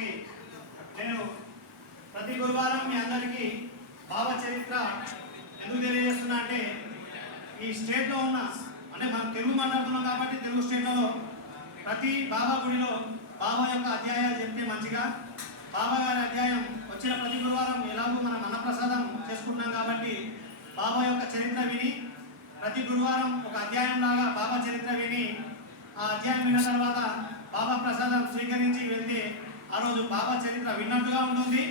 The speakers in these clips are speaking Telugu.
గురించి నేను ప్రతి గురువారం మీ అందరికీ భావ చరిత్ర ఎందుకు తెలియజేస్తున్నా అంటే ఈ స్టేట్లో ఉన్న అంటే మనం తెలుగు మాట్లాడుతున్నాం కాబట్టి తెలుగు స్టేట్లలో ప్రతి బాబా గుడిలో బాబా యొక్క అధ్యాయాలు చెప్తే మంచిగా. బాబా గారి అధ్యాయం వచ్చిన ప్రతి గురువారం ఎలాగో మనం అన్నప్రసాదం చేసుకుంటున్నాం కాబట్టి బాబా యొక్క చరిత్ర విని ప్రతి గురువారం ఒక అధ్యాయం లాగా బాబా చరిత్ర విని ఆ అధ్యాయం విన్న తర్వాత బాబా ప్రసాదం స్వీకరించి వెళ్తే ఆ రోజు బాబా చరిత్ర విన్నట్టుగా ఉంటుంది.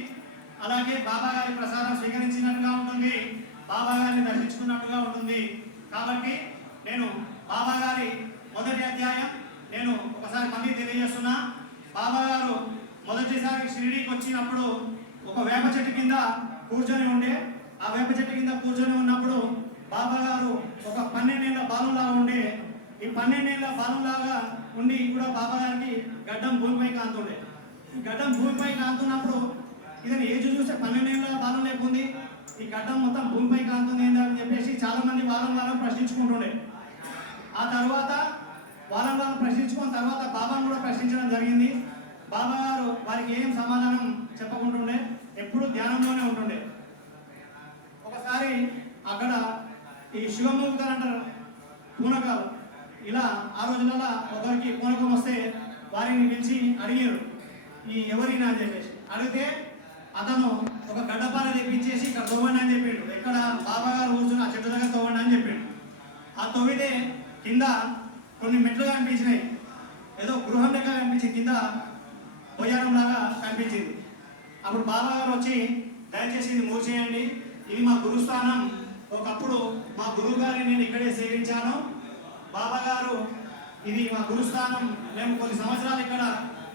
అలాగే బాబా గారి ప్రసాదం స్వీకరించినట్టుగా ఉంటుంది. బాబా గారిని దర్శించుకున్నట్టుగా ఉంటుంది. కాబట్టి నేను బాబా గారి మొదటి అధ్యాయం నేను ఒకసారి మళ్ళీ తెలియజేస్తున్నా. బాబా గారు మొదటిసారి షిరిడీకి వచ్చినప్పుడు ఒక వేప చెట్టు కింద కూర్చొని ఉండే. ఆ వేప చెట్టు కింద కూర్చొని ఉన్నప్పుడు బాబా గారు ఒక పన్నెండేళ్ళ బాలులాగా ఉండే. ఈ పన్నెండేళ్ళ బాలులాగా ఉండి కూడా బాబా గారికి గడ్డం భూమిపై కాంతుండే. గడ్డం భూమిపై కాంతున్నప్పుడు ఇదని ఏజ్ చూస్తే పన్నెండేళ్ళ బాలం లేకుంది. ఈ గడ్డం మొత్తం భూమిపై కాంతుంది అని చెప్పేసి చాలా మంది వారం వారం ప్రశ్నించుకుంటుండే. ఆ తర్వాత వారం వారం ప్రశ్నించుకున్న తర్వాత బాబాను కూడా ప్రశ్నించడం జరిగింది. బాబా గారు వారికి ఏం సమాధానం చెప్పకుంటుండే? ఎప్పుడు ధ్యానంలోనే ఉంటుండే. ఒకసారి అక్కడ ఈ శివముక్తలు అంటారు పూనకాలు. ఇలా ఆ రోజులలో ఒకరికి పూనకం వస్తే వారిని పిలిచి అడిగారు ఈ ఎవరినా అని చెప్పేసి. అడిగితే అతను ఒక గడ్డపార తెప్పించేసి ఇక్కడ తవ్వండి అని చెప్పిండు. ఎక్కడ బాబా గారు కూర్చుని ఆ చెట్టు దగ్గర తవ్వండి అని చెప్పిండు. ఆ తవ్వితే కింద కొన్ని మెట్లు కనిపించినాయి. ఏదో గృహం లెక్క కనిపించింది కింద భోజనం లాగా కనిపించింది. అప్పుడు బాబా గారు వచ్చి దయచేసి ఇది మూసేయండి. ఇది మా గురుస్థానం. ఒకప్పుడు మా గురువు గారిని నేను ఇక్కడే సేవించాను. బాబా గారు ఇది మా గురుస్థానం. మేము కొన్ని సంవత్సరాలు ఇక్కడ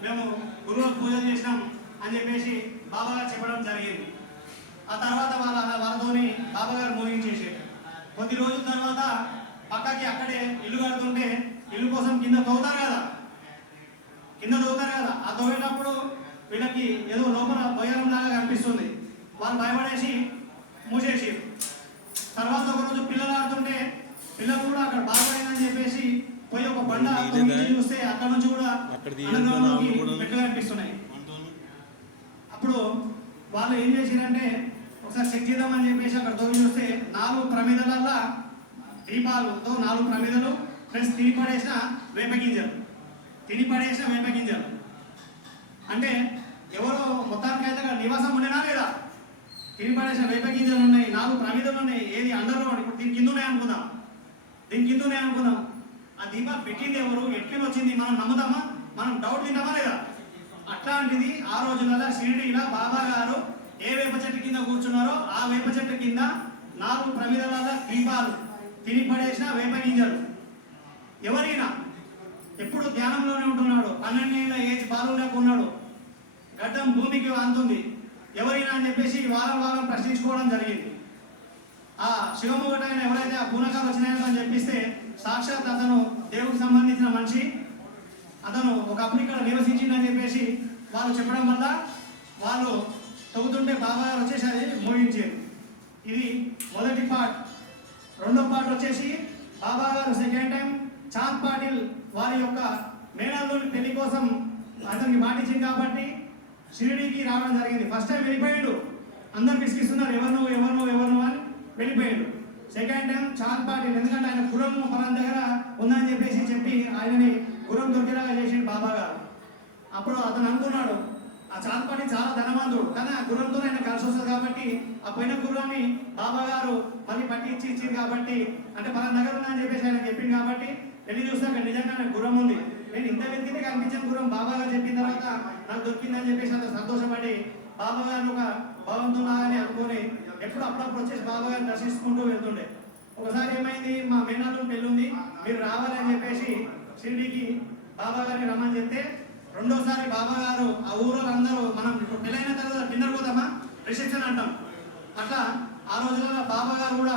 మేము గురువులకు పూజ చేసినాం అని చెప్పేసి బాబా గారు చెప్పడం జరిగింది. ఆ తర్వాత వాళ్ళ వాళ్ళతోని బాబా గారు మోగించేసారు కొద్ది రోజుల తర్వాత పక్కకి అక్కడే ఇల్లు కడుతుంటే ఇల్లు కోసం కింద తవ్వుతారు కదా. కింద తవ్వుతారు కదా. ఆ తవ్వేటప్పుడు వీళ్ళకి ఏదో లోపల భయం లాగా కనిపిస్తుంది. వాళ్ళు భయపడేసి మూసేసి తర్వాత ఒక రోజు పిల్లలు ఆడుతుంటే పిల్లలు కూడా అక్కడ బాగుపడిందని చెప్పేసి పోయి ఒక బండ చూస్తే అక్కడ నుంచి కూడా అక్కడ తీయడం underground లోకి కూడా మెట్లు కనిపిస్తున్నాయి అప్పుడు వాళ్ళు ఏం చేసిరంటే ఒకసారి చెక్ చేద్దామని చెప్పేసి అక్కడ తవ్వి చూస్తే నాలుగు ప్రమిదలల్లా దీపాలతో నాలుగు ప్రమిదలు ప్లస్ తిని పడేసిన వేప గింజలు. తిని పడేసిన వేప గింజలు. అంటే ఎవరో మొత్తానికి అయితే అక్కడ నివాసం ఉండేనా లేదా? తిని పడేసిన వేప గింజలు ఉన్నాయి నాలుగు ప్రమిదలు ఉన్నాయి ఏది అండర్లో ఇప్పుడు దీని కింద ఉన్నాయి అనుకుందాం. దీని కింద ఉన్నాయి అనుకుందాం. ఆ దీపాలు పెట్టింది ఎవరు? ఎట్లా వచ్చింది? మనం నమ్ముదామా మనం డౌట్ తింటామా లేదా? అట్లాంటిది ఆ రోజులలో షిరిడీలో బాబా గారు ఏ వేప చెట్టు కింద కూర్చున్నారో ఆ వేప చెట్టు కింద నాలుగు ప్రమిదల దీపాలు తిని పడేసిన వేప గింజలు. ఎవరైనా ఎప్పుడు ధ్యానంలోనే ఉంటున్నాడు పన్నెండేళ్ళ ఏజ్ బాలులకు ఉన్నాడు గడ్డం భూమికి అందుంది ఎవరైనా అని చెప్పేసి వారం వారం ప్రశ్నించుకోవడం జరిగింది. ఆ శివముగట ఆయన ఎవరైతే ఆ పూనకాలు వచ్చినాయని అని చెప్పిస్తే సాక్షాత్ అతను దేవుడికి సంబంధించిన మనిషి అతను ఒకప్పుడు ఇక్కడ నివసించిందని చెప్పేసి వాళ్ళు చెప్పడం వల్ల వాళ్ళు తవ్వుతుంటే బాబా గారు వచ్చేసి అది మోగించారు ఇది మొదటి పార్ట్. రెండో పార్ట్ వచ్చేసి బాబా గారు సెకండ్ టైం చాంద్ పాటిల్ వారి యొక్క మేనల్లోని పెళ్ళి కోసం అతనికి మాటించింది కాబట్టి షిరిడీకి రావడం జరిగింది. ఫస్ట్ టైం వెళ్ళిపోయాడు. అందరు విసిగిస్తున్నారు. ఎవరు నువ్వు ఎవరు నువ్వు ఎవరు నువ్వు అని వెళ్ళిపోయాడు. సెకండ్ టైం చాంద్ పాటిల్ ఎందుకంటే ఆయన కులం మన దగ్గర ఉందని చెప్పేసి చెప్పి ఆయనని గురం దుర్గిలాగా చేసిండు బాబా గారు అప్పుడు అతను అనుకున్నాడు ఆ చాందపాటి చాలా ధనవంతుడు. కానీ ఆ గుర్రంతో ఆయన కలిసి వస్తుంది కాబట్టి ఆ పోయిన గుర్రాన్ని బాబా గారు మళ్ళీ పట్టి ఇచ్చి ఇచ్చింది కాబట్టి అంటే మన దగ్గర ఉందని చెప్పేసి ఆయన చెప్పింది కాబట్టి వెళ్ళి చూస్తే అక్కడ నిజంగా నాకు గుర్రం ఉంది. నేను ఇంత వెతికితే కనిపించిన గుర్రం బాబా గారు చెప్పిన తర్వాత నాకు దొరికిందని చెప్పేసి అంత సంతోషపడి బాబా గారు ఒక భగవంతున్నాగని అనుకొని ఎప్పుడు అప్పుడప్పుడు వచ్చేసి బాబా గారిని దర్శించుకుంటూ వెళ్తుండే. ఒకసారి ఏమైంది? మా మేనాలు పెళ్ళుంది. మీరు రావాలని చెప్పేసి షిరిడీకి బాబా గారిని రమ్మని చెప్తే రెండోసారి బాబా గారు ఆ ఊరో అందరూ మనం ఇప్పుడు పెళ్ళైన తర్వాత డిన్నర్ పోదామా? రిసెప్షన్ అంటాం. అట్లా ఆ రోజులలో బాబా గారు కూడా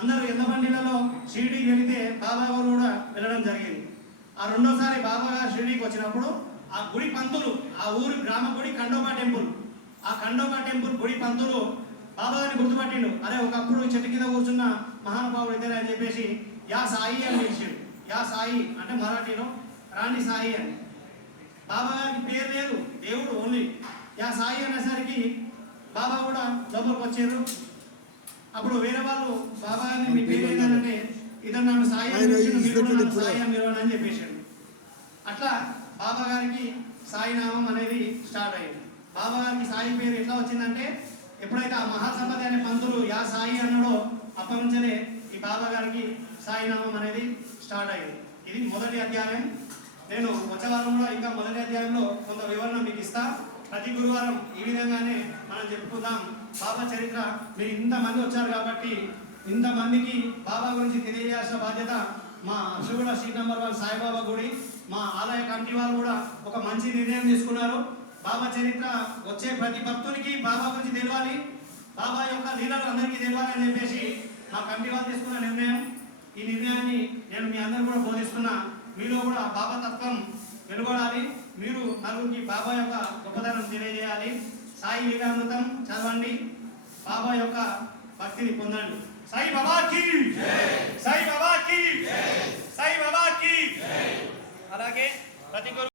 అందరూ ఎల్ల బండిలలో షిరిడీకి వెళితే బాబా గారు కూడా వెళ్ళడం జరిగింది. ఆ రెండోసారి బాబా గారు షిరిడీకి వచ్చినప్పుడు ఆ గుడి పంతులు ఆ ఊరి గ్రామ గుడి కండోబా టెంపుల్. ఆ కండోబా టెంపుల్ గుడి పంతులు బాబా గారిని గుర్తుపట్టిండు. అరే ఒకప్పుడు చెట్టు కింద కూర్చున్న మహానుభావుడు ఇద్దరే అని చెప్పేసి యా సాయి అని పిలిచాడు. యా సాయి అంటే మరాఠీలో రాణి సాయి అని. బాబా గారికి పేరు లేదు దేవుడు ఓన్లీ యా సాయి అనేసరికి బాబా కూడా లోపలికి వచ్చారు. అప్పుడు వేరే వాళ్ళు బాబా గారిని మీ పేరు ఏంటంటే ఇతను నన్ను సాయి పిలిచిండు, మీరు సాయి అని చెప్పేసాడు అట్లా బాబా గారికి సాయి నామం అనేది స్టార్ట్ అయింది. బాబా గారికి సాయి పేరు ఎట్లా వచ్చిందంటే ఎప్పుడైతే ఆ మహాసంపతి అనే పంతులు యా సాయి అన్నాడో అప్పటి నుంచే ఈ బాబా గారికి సాయినామం అనేది స్టార్ట్ అయింది. ఇది మొదటి అధ్యాయం. నేను వచ్చే వారంలో ఇంకా మొదటి అధ్యాయంలో కొంత వివరణ మీకు ఇస్తా. ప్రతి గురువారం ఈ విధంగానే మనం చెప్పుకుందాం. బాబా చరిత్ర. మీరు ఇంతమంది వచ్చారు కాబట్టి ఇంతమందికి బాబా గురించి తెలియజేయాల్సిన బాధ్యత మా అశుగుడ సీట్ నెంబర్ వన్ సాయిబాబా గుడి మా ఆలయ కమిటీ వాళ్ళు కూడా ఒక మంచి నిర్ణయం తీసుకున్నారు. బాబా చరిత్ర వచ్చే ప్రతి భక్తునికి బాబా గురించి తెలియాలి బాబా యొక్క లీలలు అందరికీ తెలియాలి అని చెప్పేసి మా కమిటీ వాళ్ళు తీసుకున్న నిర్ణయం. ఈ నిర్ణయాన్ని నేను మీ అందరూ కూడా బోధిస్తున్నా. మీలో కూడా బాబా తత్వం వెలువడాలి. మీరు నలుగురికి బాబా యొక్క గొప్పతనం తెలియజేయాలి. సాయి లీలామృతం చదవండి. బాబా యొక్క భక్తిని పొందండి. సాయి బాబాకి సాయి బాబాకి సాయి బాబాకి అలాగే ప్రతి